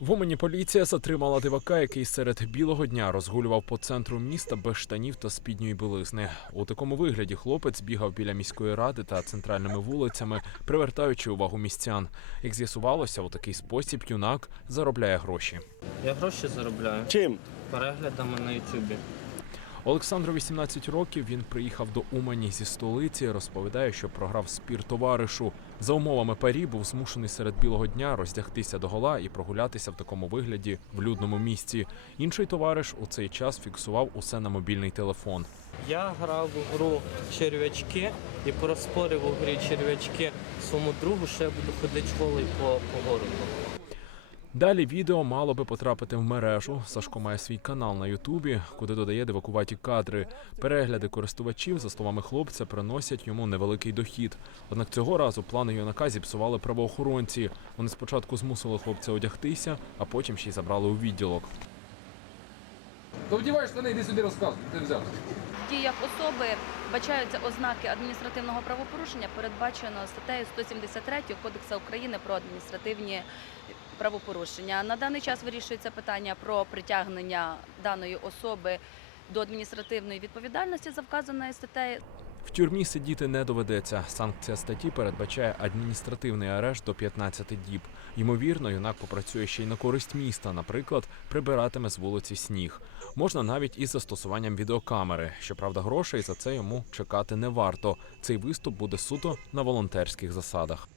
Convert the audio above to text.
В Умані поліція затримала дивака, який серед білого дня розгулював по центру міста без штанів та спідньої білизни. У такому вигляді хлопець бігав біля міської ради та центральними вулицями, привертаючи увагу містян. Як з'ясувалося, у такий спосіб юнак заробляє гроші. Я гроші заробляю Чим? переглядами на Ютубі. Олександру 18 років. Він приїхав до Умані зі столиці. Розповідає, що програв спір товаришу. За умовами парі був змушений серед білого дня роздягтися до гола і прогулятися в такому вигляді в людному місці. Інший товариш у цей час фіксував усе на мобільний телефон. Я грав у гру черв'ячки і проспорив у грі черв'ячки своєму другу, що я буду ходити голий по, по городу. Далі відео мало би потрапити в мережу. Сашко має свій канал на Ютубі, куди додає дивакуваті кадри. Перегляди користувачів, за словами хлопця, приносять йому невеликий дохід. Однак цього разу плани юнака зіпсували правоохоронці. Вони спочатку змусили хлопця одягтися, а потім ще й забрали у відділок. То вдівай штани, йди сюди розказуй, ти взяв. В діях особи бачаються ознаки адміністративного правопорушення, передбачено статтею 173 Кодексу України про адміністративні правопорушення. На даний час вирішується питання про притягнення даної особи до адміністративної відповідальності за вказаною статтею. В тюрмі сидіти не доведеться. Санкція статті передбачає адміністративний арешт до 15 діб. Ймовірно, юнак попрацює ще й на користь міста, наприклад, прибиратиме з вулиці сніг. Можна навіть із застосуванням відеокамери. Щоправда, грошей за це йому чекати не варто. Цей виступ буде суто на волонтерських засадах.